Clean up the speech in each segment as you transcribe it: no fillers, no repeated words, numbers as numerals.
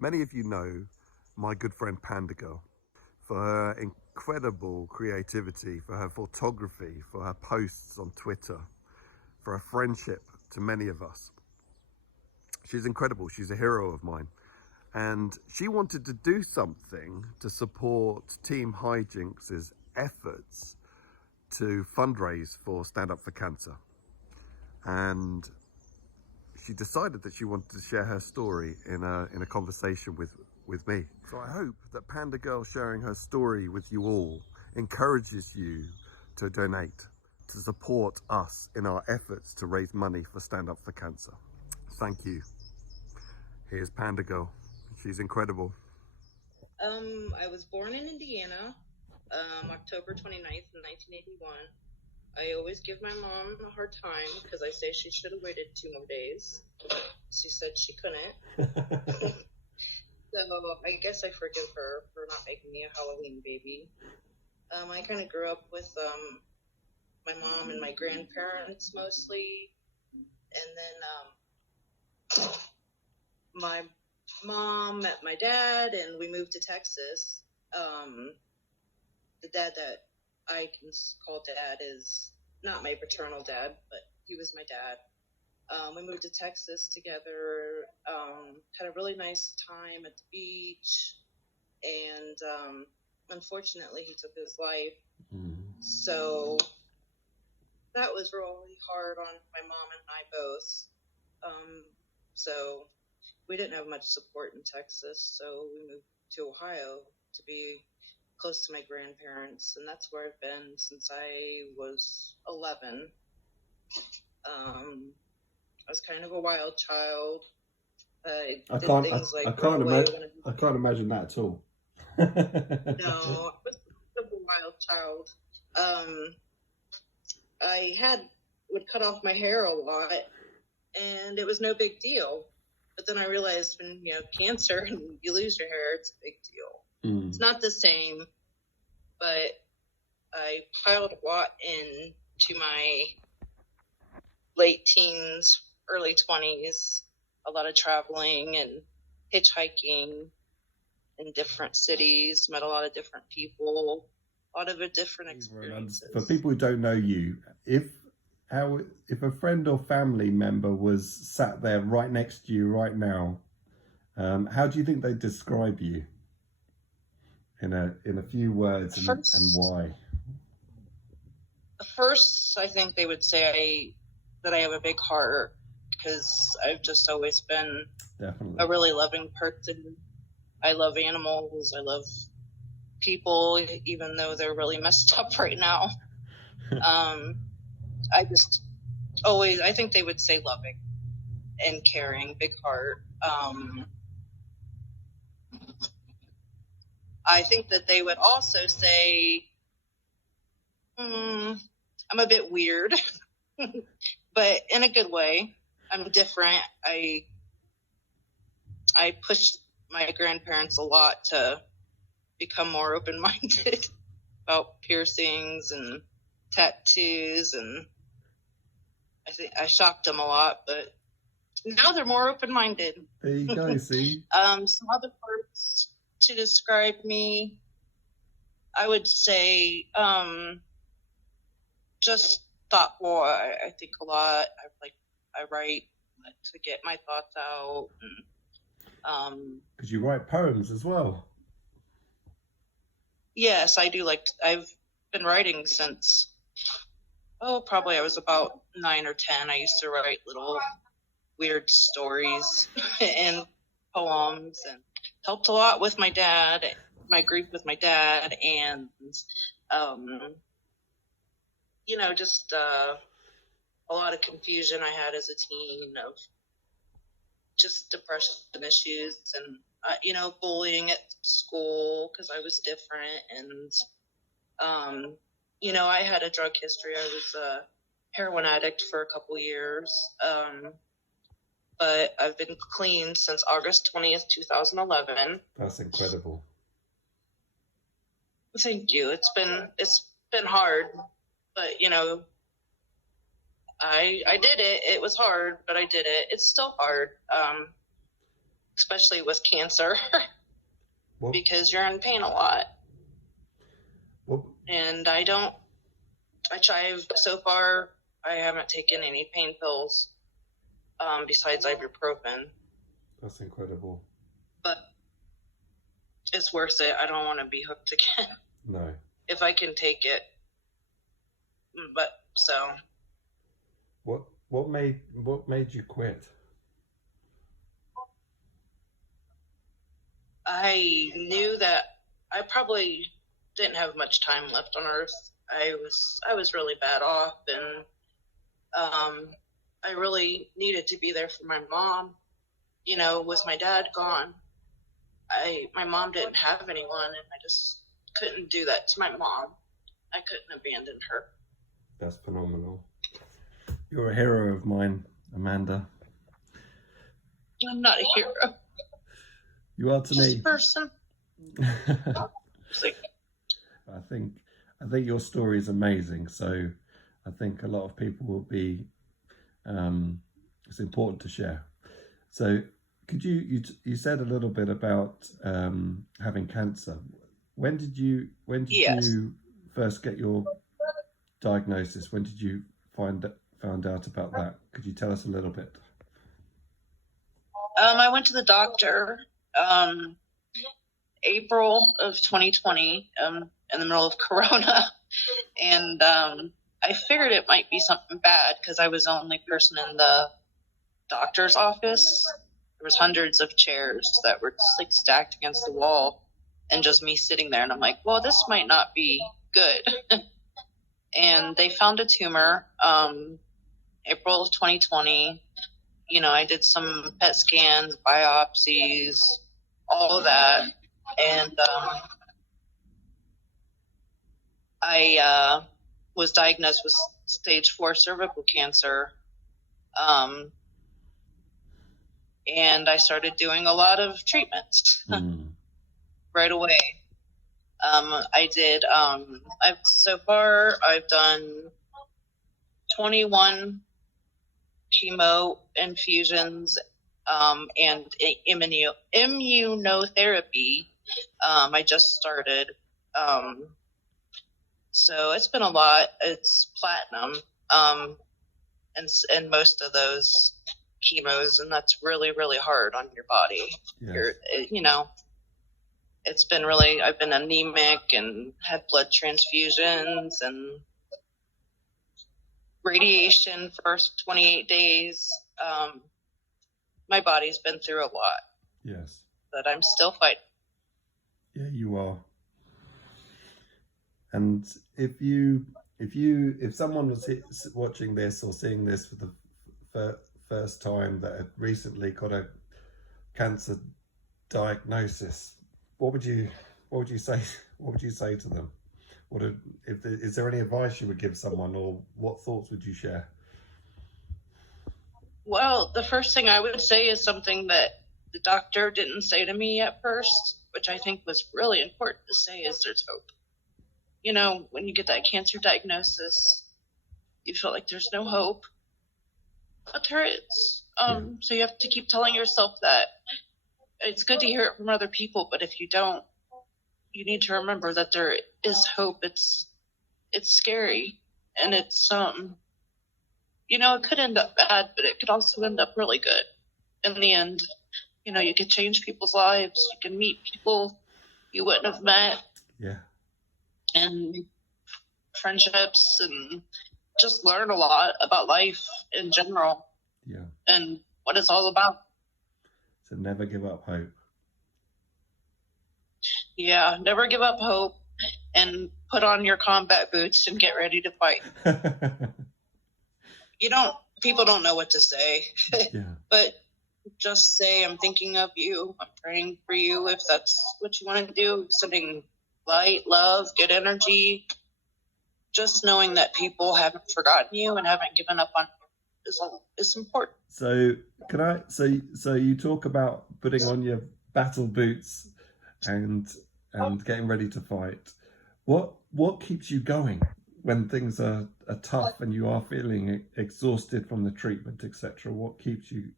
Many of you know my good friend Panda Girl for her incredible creativity, for her photography, for her posts on Twitter, for her friendship to many of us. She's incredible. She's a hero of mine. And she wanted to do something to support Team Hijinks' efforts to fundraise for Stand Up for Cancer. And she decided that she wanted to share her story in a conversation with me. So I hope that Panda Girl sharing her story with you all encourages you to donate, to support us in our efforts to raise money for Stand Up for Cancer. Thank you. Here's Panda Girl. She's incredible. I was born in Indiana, October 29th, 1981. I always give my mom a hard time because I say she should have waited 2 more days. She said she couldn't. So I guess I forgive her for not making me a Halloween baby. I kind of grew up with my mom and my grandparents mostly. And then my mom met my dad and we moved to Texas. The dad that I can call dad is not my paternal dad, but he was my dad. We moved to Texas together, had a really nice time at the beach, and unfortunately he took his life. So that was really hard on my mom and I both. So we didn't have much support in Texas, so we moved to Ohio to be close to my grandparents, and that's where I've been since I was 11. I was kind of a wild child. I can't imagine that at all. No, I was a wild child. I would cut off my hair a lot, and it was no big deal. But then I realized when you have cancer and you lose your hair, it's a big deal. It's not the same, but I piled a lot into my late teens, early 20s, a lot of traveling and hitchhiking in different cities, met a lot of different people, a lot of different experiences. For people who don't know you, if a friend or family member was sat there right next to you right now, how do you think they describe you in a few words, and why? First, I think they would say that I have a big heart because I've just always been a really loving person. I love animals. I love people, even though they're really messed up right now. I think they would say loving and caring, big heart. I think that they would also say, I'm a bit weird, but in a good way. I'm different. I pushed my grandparents a lot to become more open-minded about piercings and tattoos, and I think I shocked them a lot, but now they're more open-minded. There you go, see? Some other words to describe me, I would say just thoughtful. I think a lot. I write to get my thoughts out. Because you write poems as well. Yes, I do. I've been writing since, probably I was about 9 or 10. I used to write little weird stories and poems, and helped a lot with my dad, my grief with my dad, and just a lot of confusion I had as a teen of just depression issues and bullying at school because I was different, and I had a drug history. I was a heroin addict for a couple years, but I've been clean since August 20th, 2011. That's incredible. Thank you. It's been hard, but I did it. It was hard, but I did it. It's still hard. especially with cancer, What, because you're in pain a lot. what, And so far, I haven't taken any pain pills besides ibuprofen, that's incredible. but it's worth it. I don't want to be hooked again No. if I can take it. But so What made you quit? I knew that I probably didn't have much time left on Earth. I was really bad off, and I really needed to be there for my mom. You know, with my dad gone, my mom didn't have anyone, and I just couldn't do that to my mom. I couldn't abandon her. That's phenomenal. You're a hero of mine, Amanda. I'm not a hero. You are to Just me. a person. I think your story is amazing. So I think a lot of people will be. It's important to share. So could you said a little bit about having cancer. When did you Yes. first get your diagnosis? When did you found out about that? Could you tell us a little bit? I went to the doctor April of 2020 in the middle of Corona, and I figured it might be something bad because I was the only person in the doctor's office. There was hundreds of chairs that were just like stacked against the wall, and just me sitting there, and I'm like, well, this might not be good. And they found a tumor April of 2020. You know, I did some PET scans, biopsies, all of that. And I was diagnosed with stage 4 cervical cancer. And I started doing a lot of treatments right away. So far I've done 21 chemo infusions and immunotherapy. I just started. So it's been a lot. It's platinum and most of those chemos, and that's really, really hard on your body. Yes. You know, it's been really, I've been anemic and had blood transfusions and radiation first 28 days. My body's been through a lot. Yes. But I'm still fighting. Yeah, you are. And if someone was watching this or seeing this for the first time that had recently got a cancer diagnosis, what would you say? What would you say to them? Is there any advice you would give someone, or what thoughts would you share? Well, the first thing I would say is something that the doctor didn't say to me at first, which I think was really important to say, is there's hope. You know, when you get that cancer diagnosis, you feel like there's no hope, but there is. So you have to keep telling yourself that. It's good to hear it from other people, but if you don't, you need to remember that there is hope. It's scary, and it's you know, it could end up bad, but it could also end up really good. In the end, you know, you could change people's lives. You can meet people you wouldn't have met. Yeah. And friendships, and just learn a lot about life in general. Yeah. And what it's all about. So never give up hope. Yeah, never give up hope, and put on your combat boots and get ready to fight. People don't know what to say. Yeah. But just say, I'm thinking of you, I'm praying for you, if that's what you want to do. Sending light, love, good energy. Just knowing that people haven't forgotten you and haven't given up on you is important. So so you talk about putting on your battle boots and getting ready to fight. What keeps you going when things are tough and you are feeling exhausted from the treatment, etc.? What keeps you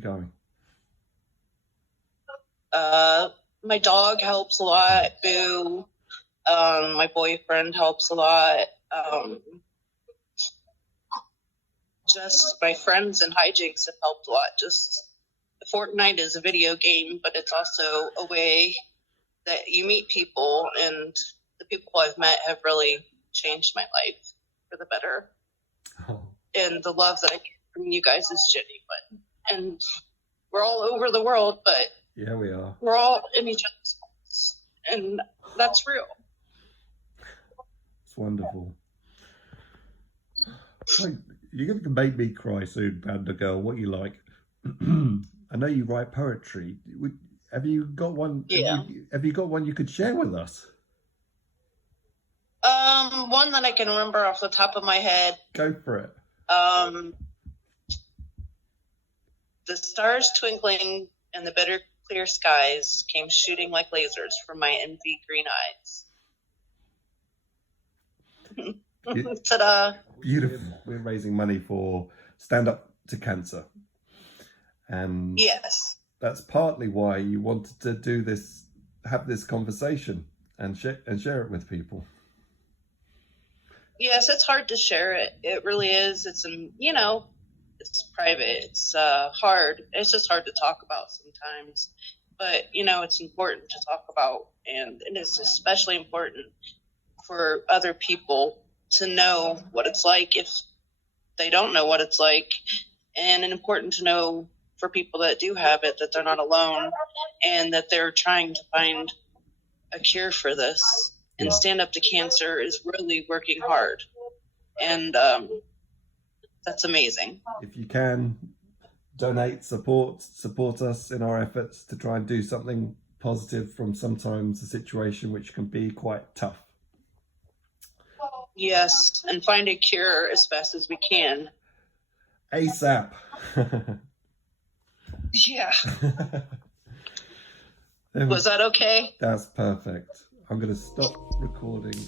going? My dog helps a lot. Boo. My boyfriend helps a lot. Just my friends and hijinks have helped a lot. Just Fortnite is a video game, but it's also a way that you meet people, and the people I've met have really changed my life for the better. Oh, And the love that I get from you guys is genuine. And we're all over the world, but yeah, we are. we're all in each other's hearts. And that's real. It's wonderful. Like, you're going to make me cry soon, Panda Girl. What you like? I know you write poetry. Have you got one? Yeah. Have you got one you could share with us? One that I can remember off the top of my head. Go for it. The stars twinkling in the bitter clear skies came shooting like lasers from my envy green eyes. Ta-da! Beautiful. We're raising money for Stand Up to Cancer. And Yes. that's partly why you wanted to do this, have this conversation and share it with people. Yes, it's hard to share it. It really is. It's, it's private. It's hard. It's just hard to talk about sometimes. But, it's important to talk about. And it's especially important for other people to know what it's like if they don't know what it's like. And important to know for people that do have it that they're not alone and that they're trying to find a cure for this. And Stand Up to Cancer is really working hard. And that's amazing. If you can, donate, support us in our efforts to try and do something positive from sometimes a situation which can be quite tough. Yes, and find a cure as fast as we can. ASAP. Yeah. Was that okay? That's perfect. I'm going to stop recording.